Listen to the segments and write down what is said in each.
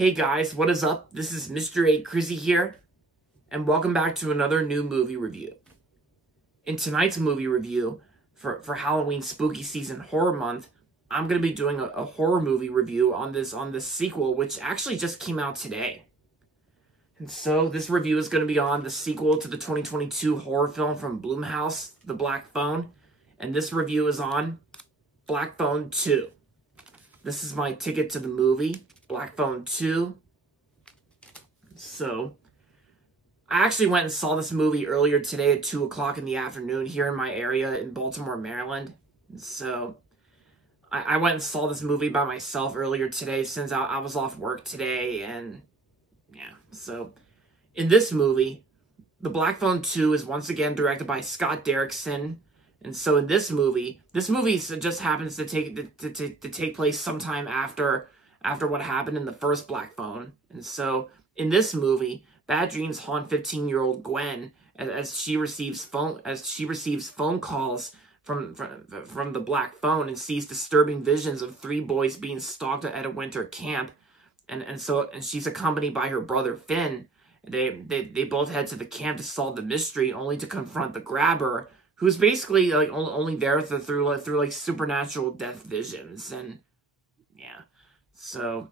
Hey guys, what is up? This is Mr. A. Crizzy here, and welcome back to another new movie review. In tonight's movie review, for Halloween Spooky Season Horror Month, I'm going to be doing a horror movie review on this sequel, which actually just came out today. And so this review is going to be on the sequel to the 2022 horror film from Blumhouse, The Black Phone, and this review is on Black Phone 2. This is my ticket to the movie, Black Phone 2. So, I actually went and saw this movie earlier today at 2 o'clock in the afternoon here in my area in Baltimore, Maryland. So, I went and saw this movie by myself earlier today since I was off work today. And, yeah. So, in this movie, The Black Phone 2 is once again directed by Scott Derrickson. And so in this movie just happens to take place sometime after what happened in the first Black Phone. And so in this movie, bad dreams haunt 15-year-old Gwen as she receives phone calls from the Black Phone and sees disturbing visions of 3 boys being stalked at a winter camp. And she's accompanied by her brother Finn. They both head to the camp to solve the mystery, only to confront the grabber, who's basically like only there through supernatural death visions. And yeah, so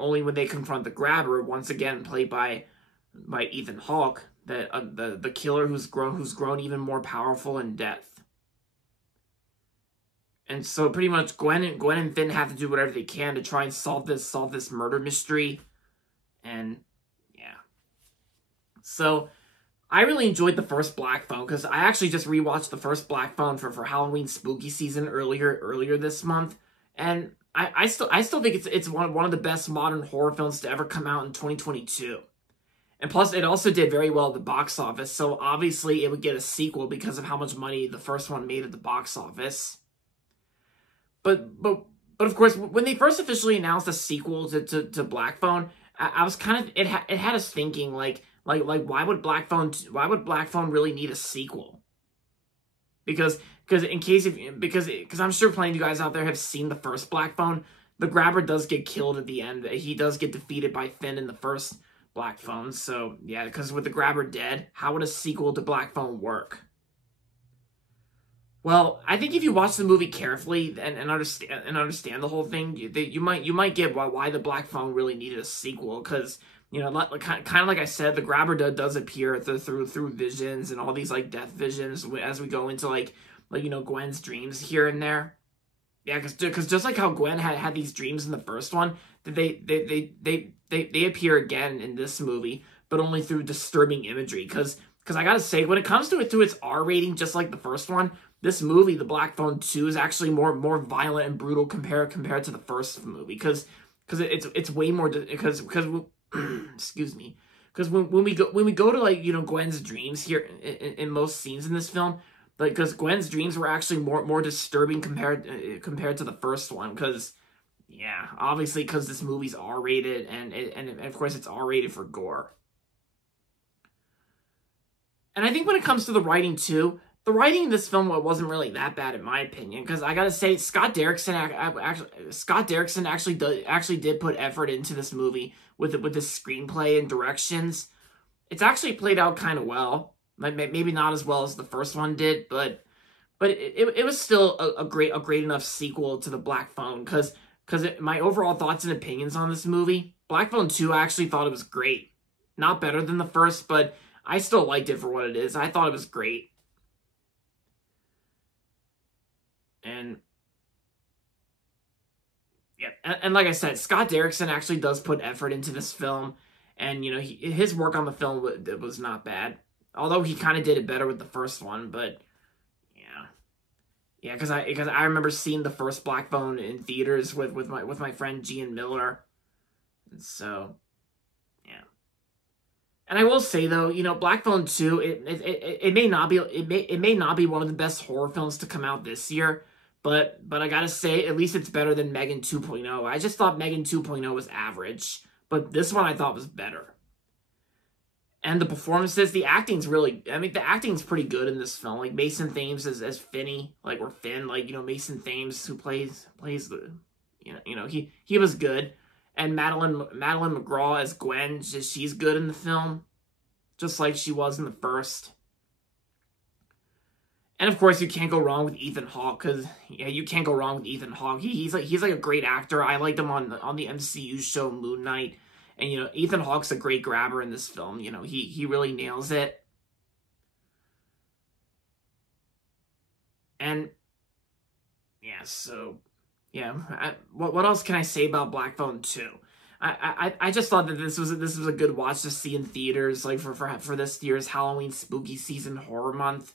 only when they confront the grabber, once again played by Ethan Hawke, that the killer who's grown even more powerful in death. And so pretty much Gwen and Finn have to do whatever they can to try and solve this murder mystery. And yeah, so I really enjoyed the first Black Phone because I actually just rewatched the first Black Phone for Halloween Spooky Season earlier this month, and I still think it's one of the best modern horror films to ever come out in 2022. And plus, it also did very well at the box office, so obviously it would get a sequel because of how much money the first one made at the box office. But of course, when they first officially announced a sequel to Black Phone, I was kind of it had us thinking like why would Black Phone really need a sequel? Because I'm sure plenty of you guys out there have seen the first Black Phone. The grabber does get killed at the end. He does get defeated by Finn in the first Black Phone. So yeah, because with the grabber dead, how would a sequel to Black Phone work? Well, I think if you watch the movie carefully and understand the whole thing, you might get why the Black Phone really needed a sequel. Because kind of like I said, the grabber does appear through visions and all these death visions as we go into Gwen's dreams here and there. Yeah, because just like how Gwen had these dreams in the first one, they appear again in this movie, but only through disturbing imagery. Because I gotta say, when it comes to its R rating, just like the first one, this movie, The Black Phone 2, is actually more violent and brutal compared to the first movie. Because it's way more because excuse me. Because when we go to Gwen's dreams here in most scenes in this film, because Gwen's dreams were actually more disturbing compared to the first one. Because yeah, obviously because this movie's R-rated and of course it's R-rated for gore. And I think when it comes to the writing too, the writing in this film wasn't really that bad in my opinion, because I gotta say Scott Derrickson actually did put effort into this movie with the screenplay and directions. It's actually played out kind of well, maybe not as well as the first one did, but it was still a great enough sequel to the Black Phone. Because my overall thoughts and opinions on this movie, Black Phone 2, I actually thought it was great, not better than the first, but I still liked it for what it is. I thought it was great. And yeah, and like I said, Scott Derrickson actually does put effort into this film, and his work on the film was not bad. Although he kind of did it better with the first one, but yeah, because I remember seeing the first Black Phone in theaters with my friend Gian Miller, and so yeah. And I will say though, Black Phone 2, it may not be one of the best horror films to come out this year. But I gotta say, at least it's better than Megan 2.0. I just thought Megan 2.0 was average, but this one I thought was better. And the performances, the acting's the acting's pretty good in this film. Like Mason Thames as Finny, or Finn, Mason Thames who plays the, he was good. And Madeline McGraw as Gwen, she's good in the film, just like she was in the first. And of course, you can't go wrong with Ethan Hawke, because yeah, you can't go wrong with Ethan Hawke. He's like a great actor. I liked him on the MCU show Moon Knight, and you know, Ethan Hawke's a great grabber in this film. You know, he really nails it. And yeah, so yeah, what else can I say about Black Phone 2? I just thought that this was a good watch to see in theaters, like for this year's Halloween spooky season horror month.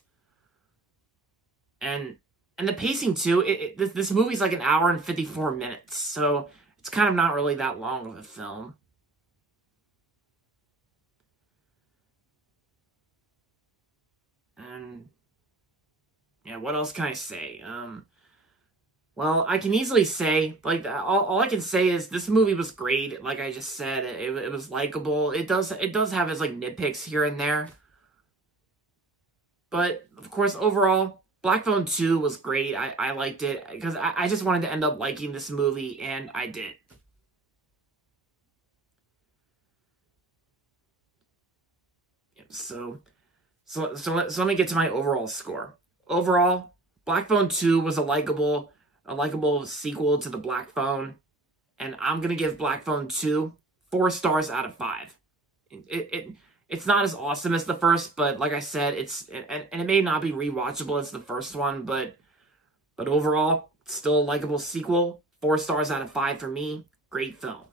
And the pacing too. This movie's like an hour and 54 minutes, so it's kind of not really that long of a film. And yeah, what else can I say? Well, I can easily say, like, all I can say is this movie was great. Like I just said, it was likable. It does have its, like, nitpicks here and there. But, of course, overall, Black Phone 2 was great. I liked it, because I just wanted to end up liking this movie, and I did. So let me get to my overall score. Overall, Black Phone 2 was a likable sequel to the Black Phone, and I'm gonna give Black Phone 2 4 stars out of 5. It's not as awesome as the first, but like I said, and it may not be rewatchable as the first one, but overall, it's still a likable sequel. 4 stars out of 5 for me. Great film.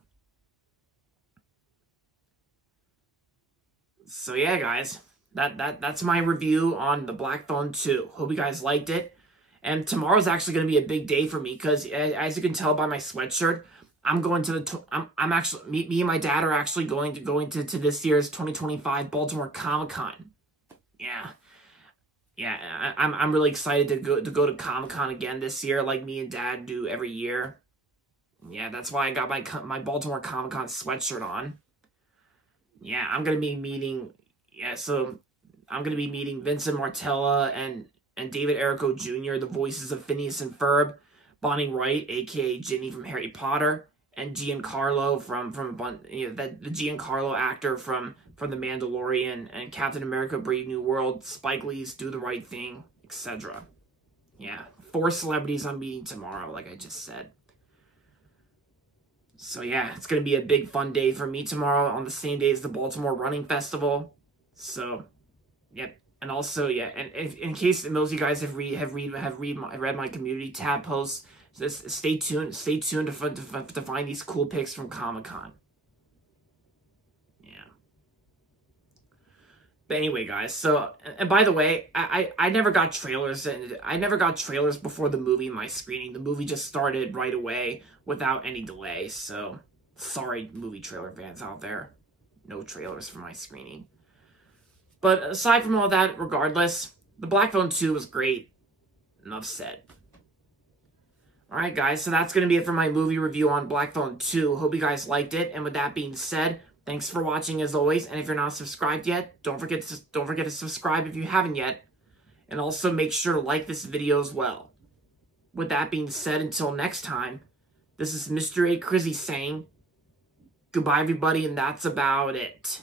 So yeah, guys, that's my review on the Black Phone 2. Hope you guys liked it. And tomorrow's actually going to be a big day for me, because as you can tell by my sweatshirt, I'm going to I'm actually, me and my dad are actually going to this year's 2025 Baltimore Comic-Con. Yeah, I'm really excited to go to Comic-Con again this year, like me and Dad do every year. Yeah, that's why I got my Baltimore Comic-Con sweatshirt on. Yeah, I'm gonna be meeting. Yeah, so I'm gonna be meeting Vincent Martella and David Errico Jr., the voices of Phineas and Ferb, Bonnie Wright, aka Ginny from Harry Potter, and Giancarlo from the Giancarlo actor from The Mandalorian and Captain America: Brave New World, Spike Lee's Do the Right Thing, etc. Yeah, 4 celebrities I'm meeting tomorrow, like I just said. So yeah, it's gonna be a big fun day for me tomorrow, on the same day as the Baltimore Running Festival. So, yep. And also, yeah, and in case most of you guys have read my community tab posts, just stay tuned to find these cool pics from Comic-Con. Yeah. But anyway, guys, so, and by the way, I never got trailers, and I never got trailers before the movie in my screening. The movie just started right away without any delay, so sorry, movie trailer fans out there. No trailers for my screening. But aside from all that, regardless, the Black Phone 2 was great. Enough said. Alright, guys, so that's going to be it for my movie review on Black Phone 2. Hope you guys liked it. And with that being said, thanks for watching as always. And if you're not subscribed yet, don't forget to subscribe if you haven't yet. And also make sure to like this video as well. With that being said, until next time, this is Mr. A. Crizzy saying goodbye, everybody, and that's about it.